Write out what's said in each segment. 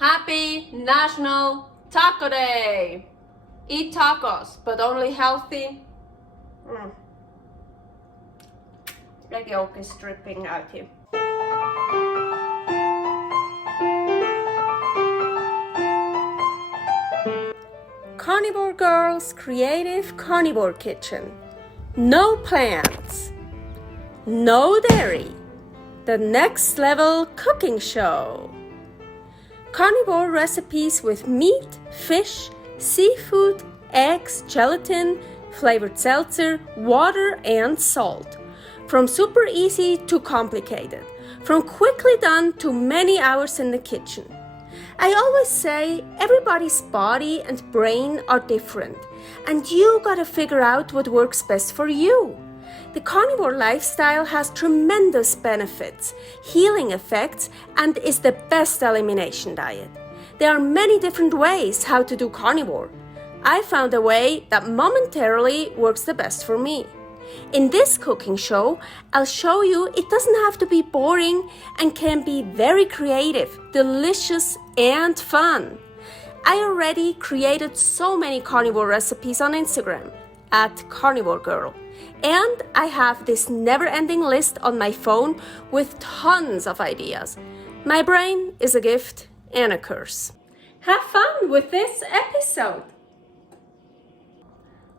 Happy National Taco Day! Eat tacos, but only healthy. Egg yolk is dripping out here. Carnivore Girl's Creative Carnivore Kitchen. No plants, no dairy. The next level cooking show. Carnivore recipes with meat, fish, seafood, eggs, gelatin, flavored seltzer, water, and salt. From super easy to complicated. From quickly done to many hours in the kitchen. I always say everybody's body and brain are different, and you gotta figure out what works best for you. The carnivore lifestyle has tremendous benefits, healing effects, and is the best elimination diet. There are many different ways how to do carnivore. I found a way that momentarily works the best for me. In this cooking show, I'll show you it doesn't have to be boring and can be very creative, delicious, and fun. I already created so many carnivore recipes on Instagram at karnivorgirl. And I have this never-ending list on my phone with tons of ideas. My brain is a gift and a curse. Have fun with this episode.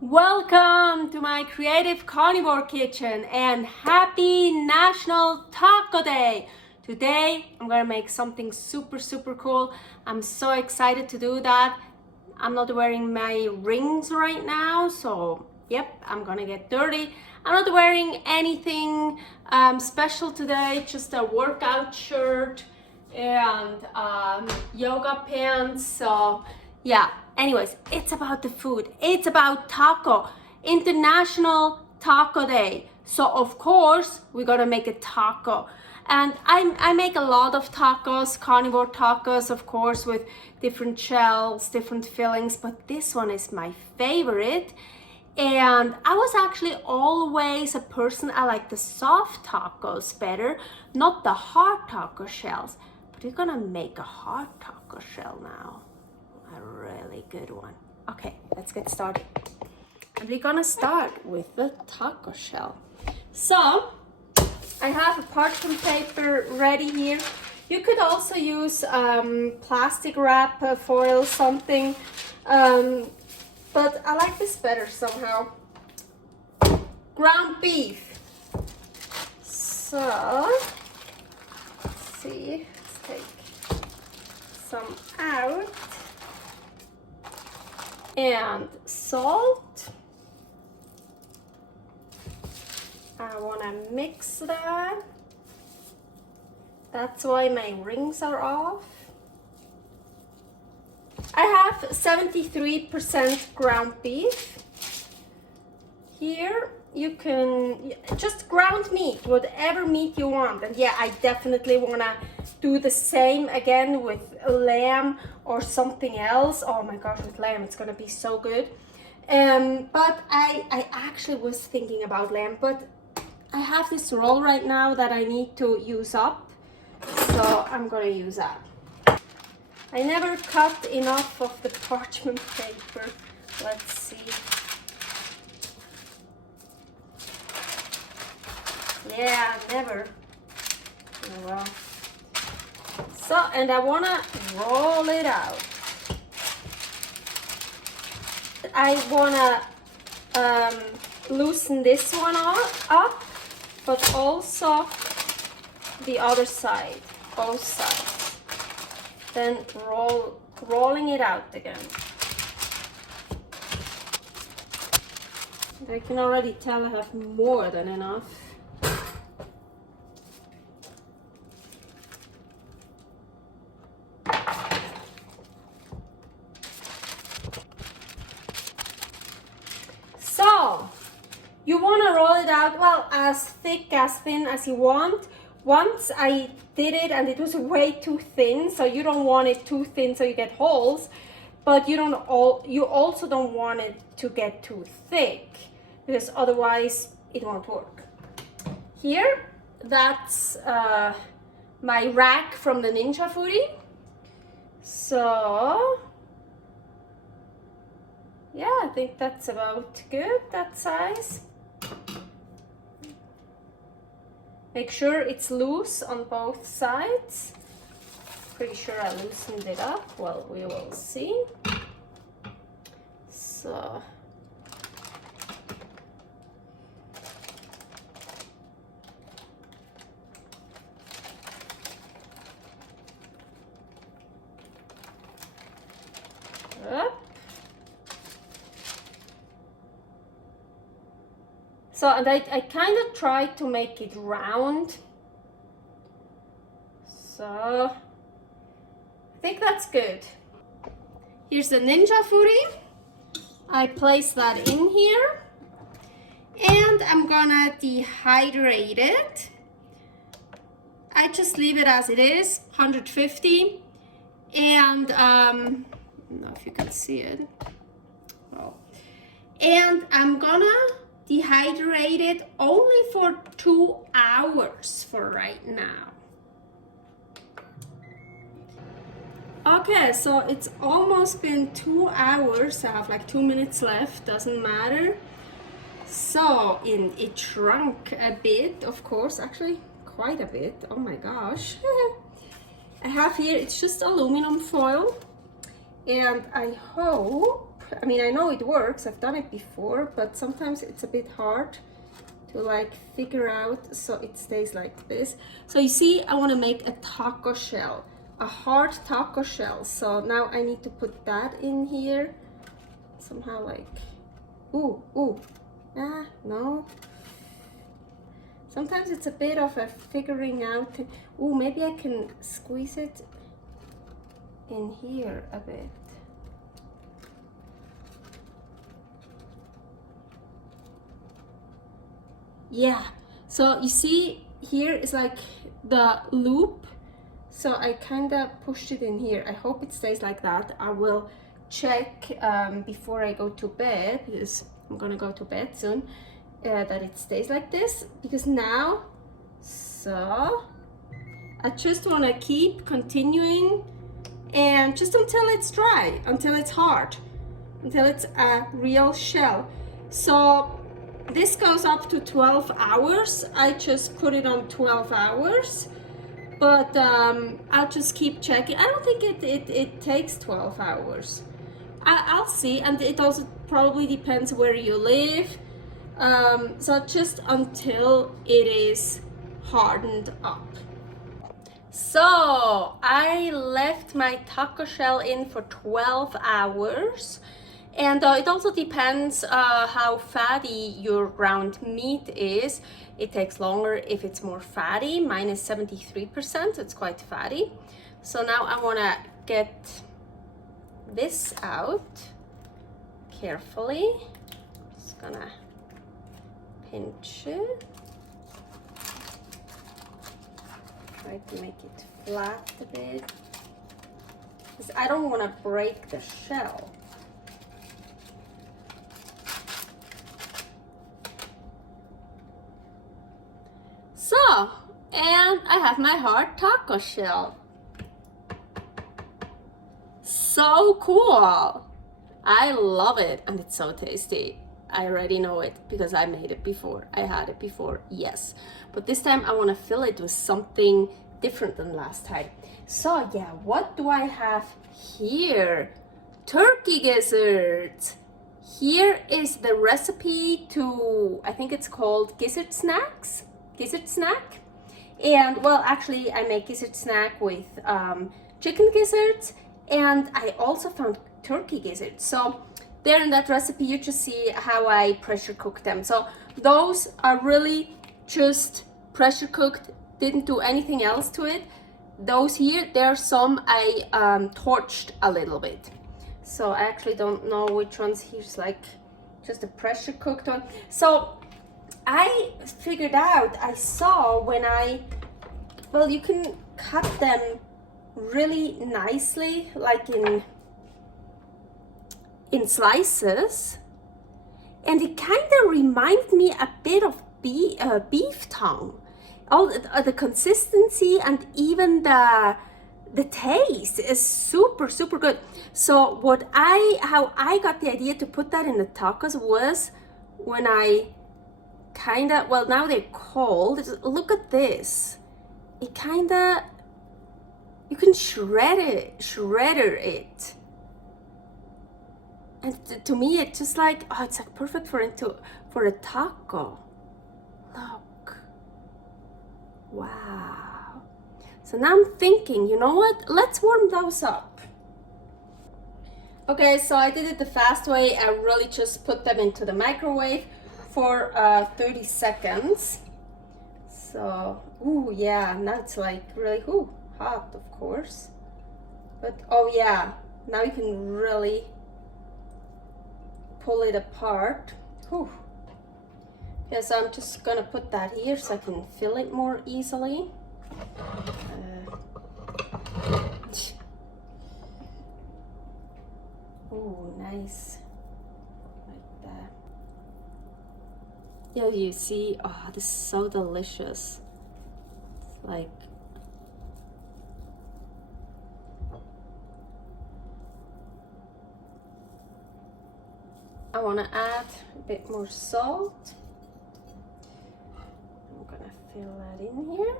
Welcome to my Creative Carnivore Kitchen and happy National Taco Day. Today I'm gonna make something super cool. I'm so excited to do that. I'm not wearing my rings right now, so yep, I'm gonna get dirty. I'm not wearing anything special today, just a workout shirt and yoga pants. So yeah, anyways, it's about the food. It's about taco, International Taco Day. So of course, we're gonna make a taco. And I make a lot of tacos, carnivore tacos, of course, with different shells, different fillings, but this one is my favorite. And I was actually always a person, I like the soft tacos better, not the hard taco shells. But we're gonna make a hard taco shell now. A really good one. Okay, let's get started. And we're gonna start with the taco shell. So, I have a parchment paper ready here. You could also use plastic wrap, foil, something. But I like this better somehow. Ground beef. So, let's see. Let's take some out. And salt. I want to mix that. That's why my rings are off. I have 73% ground beef. Here you can just ground meat, whatever meat you want. And yeah, I definitely want to do the same again with lamb or something else. Oh my gosh, with lamb it's going to be so good. But I actually was thinking about lamb, but I have this roll right now that I need to use up, so I'm gonna use that. I never cut enough of the parchment paper. Let's see. Yeah, never. Oh well. So, and I wanna roll it out. I wanna loosen this one up, but also the other side, both sides. Then rolling it out again. I can already tell I have more than enough. So, you want to roll it out, well, as thick, as thin as you want. Once I did it and it was way too thin, so you don't want it too thin so you get holes, but you also don't want it to get too thick because otherwise it won't work. Here, that's my rack from the Ninja Foodi. So yeah, I think that's about good, that size. Make sure it's loose on both sides. Pretty sure I loosened it up. Well, we will see. So up. So, and I kind of tried to make it round. So I think that's good. Here's the Ninja Foodi. I place that in here. And I'm gonna dehydrate it. I just leave it as it is, 150. And I don't know if you can see it. Oh. And I'm gonna dehydrate it only for 2 hours for right now. Okay, so it's almost been 2 hours. I have like 2 minutes left, doesn't matter. So it shrunk a bit, of course, actually quite a bit. Oh my gosh. I have here, it's just aluminum foil. And I hope, I mean, I know it works, I've done it before, but sometimes it's a bit hard to like figure out, so it stays like this. So you see, I want to make a taco shell, a hard taco shell. So now I need to put that in here somehow, like, no. Sometimes it's a bit of a figuring out. Maybe I can squeeze it in here a bit. Yeah, so you see here is like the loop, so I kind of pushed it in here. I hope it stays like that. I will check before I go to bed, because I'm gonna go to bed soon, that it stays like this, because now, so I just want to keep continuing, and just until it's dry, until it's hard, until it's a real shell. So this goes up to 12 hours. I just put it on 12 hours, but I'll just keep checking. I don't think it takes 12 hours. I'll see, and it also probably depends where you live. So just until it is hardened up. So I left my taco shell in for 12 hours. And it also depends how fatty your ground meat is. It takes longer if it's more fatty. Mine is 73%, it's quite fatty. So now I wanna get this out carefully. Just gonna pinch it. Try to make it flat a bit, because I don't wanna break the shell. So, and I have my hard taco shell. So cool. I love it, and it's so tasty. I already know it because I made it before. I had it before, yes. But this time I want to fill it with something different than last time. So yeah, what do I have here? Turkey gizzards. Here is the recipe to, I think it's called gizzard snacks. Gizzard snack. And well, actually I make gizzard snack with chicken gizzards, and I also found turkey gizzards. So there in that recipe you just see how I pressure cook them. So those are really just pressure cooked, didn't do anything else to it. Those here, there are some I torched a little bit. So I actually don't know which ones. Here's like just a pressure cooked one. So I figured out, I saw when well, you can cut them really nicely, like in slices, and it kind of reminds me a bit of beef tongue. All the consistency and even the taste is super, super good. So how I got the idea to put that in the tacos was when I well, now they're cold. Look at this. It you can shredder it. And to me, it's just like, oh, it's like perfect for a taco. Look. Wow. So now I'm thinking, you know what? Let's warm those up. Okay, so I did it the fast way. I really just put them into the microwave for 30 seconds. So, ooh, yeah, now it's like really, hot, of course. But, oh yeah, now you can really pull it apart. Whew. Okay, so I'm just gonna put that here so I can fill it more easily. Oh, nice. Like that. Yeah, you see, oh, this is so delicious. It's like, I want to add a bit more salt. I'm gonna fill that in here.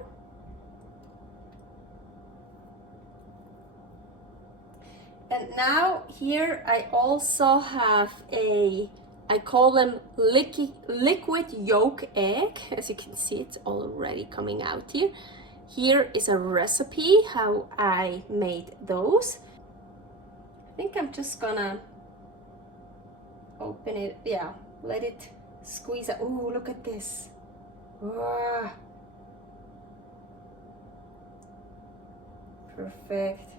And now here I also have I call them liquid yolk egg. As you can see, it's already coming out here. Here is a recipe how I made those. I think I'm just gonna open it, yeah, let it squeeze out. Ooh, look at this. Ah. Perfect.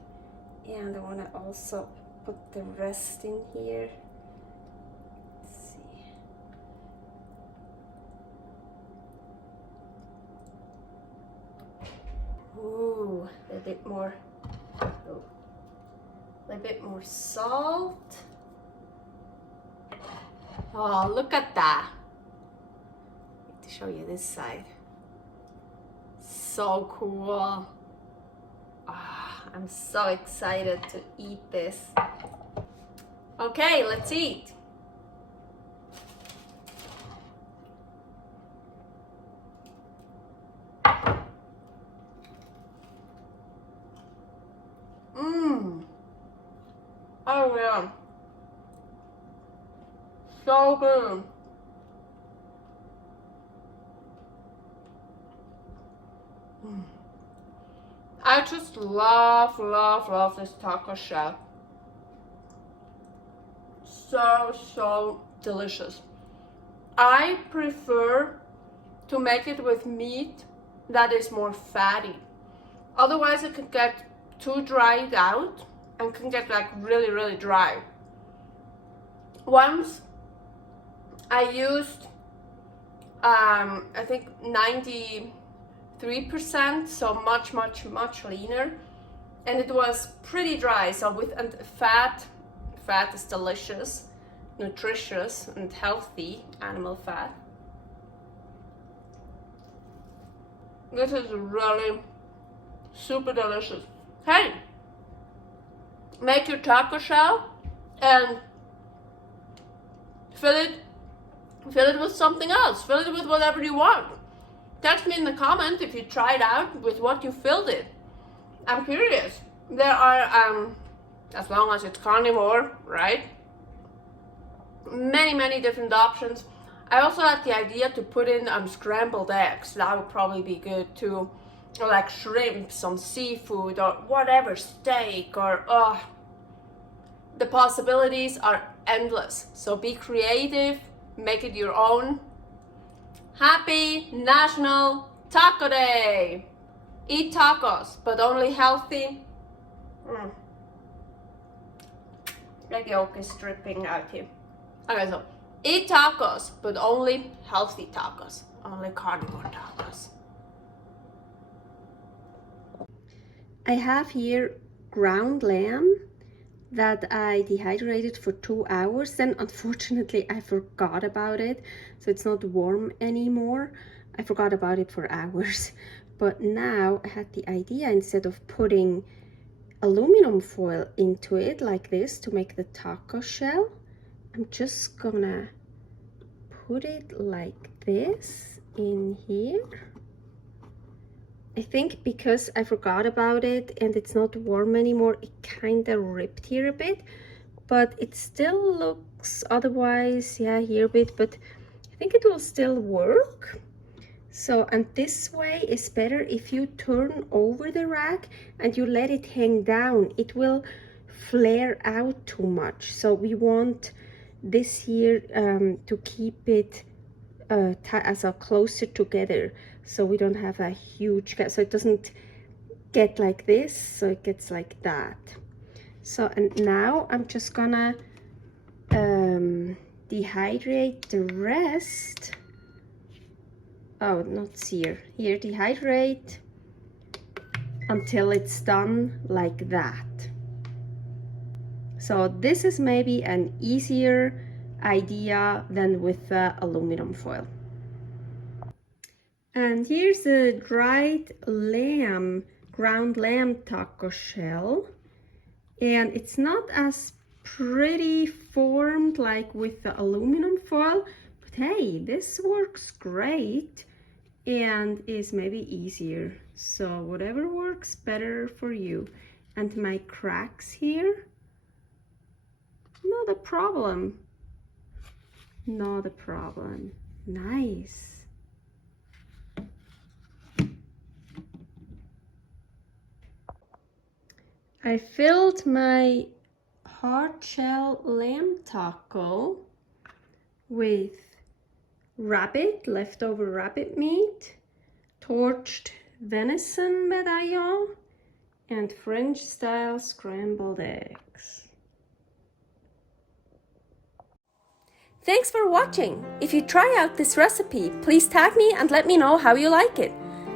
And I want to also put the rest in here. Let's see. Ooh, a bit more. Oh, a bit more salt. Oh, look at that. I need to show you this side. So cool. I'm so excited to eat this. Okay, let's eat. Oh yeah. So good. I just love this taco shell. So delicious. I prefer to make it with meat that is more fatty. Otherwise it can get too dried out and can get like really dry. Once I used I think 93%, so much leaner, and it was pretty dry. So and fat is delicious, nutritious and healthy animal fat. This is really super delicious. Hey, make your taco shell and fill it with something else. Fill it with whatever you want. Text me in the comment if you tried out with what you filled it. I'm curious. There are, as long as it's carnivore, right? Many different options. I also had the idea to put in scrambled eggs. That would probably be good too. Or like shrimp, some seafood, or whatever, steak, or the possibilities are endless. So be creative, make it your own. Happy National Taco Day! Eat tacos, but only healthy. Egg yolk is dripping out here. Okay, so eat tacos, but only healthy tacos. Only carnivore tacos. I have here ground lamb that I dehydrated for 2 hours. Then unfortunately I forgot about it, so it's not warm anymore. I forgot about it for hours. But now I had the idea, instead of putting aluminum foil into it like this to make the taco shell. I'm just gonna put it like this in here. I think because I forgot about it and it's not warm anymore, it kind of ripped here a bit, but it still looks otherwise, yeah, here a bit, but I think it will still work. So, and this way is better if you turn over the rack and you let it hang down. It will flare out too much. So we want this here to keep it closer together, so we don't have a huge gap, so it doesn't get like this, so it gets like that. So, and now I'm just gonna dehydrate the rest. Oh, not here, dehydrate until it's done like that. So this is maybe an easier idea than with the aluminum foil. And here's a dried lamb, ground lamb taco shell, and it's not as pretty formed like with the aluminum foil, but hey, this works great and is maybe easier, so whatever works better for you. And my cracks here, not a problem. Not a problem. Nice. I filled my hard shell lamb taco with rabbit, leftover rabbit meat, torched venison medallion, and French style scrambled eggs. Thanks for watching. If you try out this recipe, please tag me and let me know how you like it.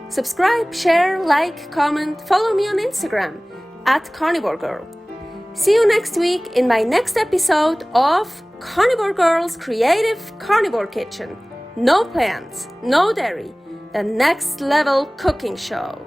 Subscribe, share, like, comment, follow me on Instagram @karnivorgirl. See you next week in my next episode of Carnivore Girl's Creative Carnivore Kitchen. No plants, no dairy, the next level cooking show.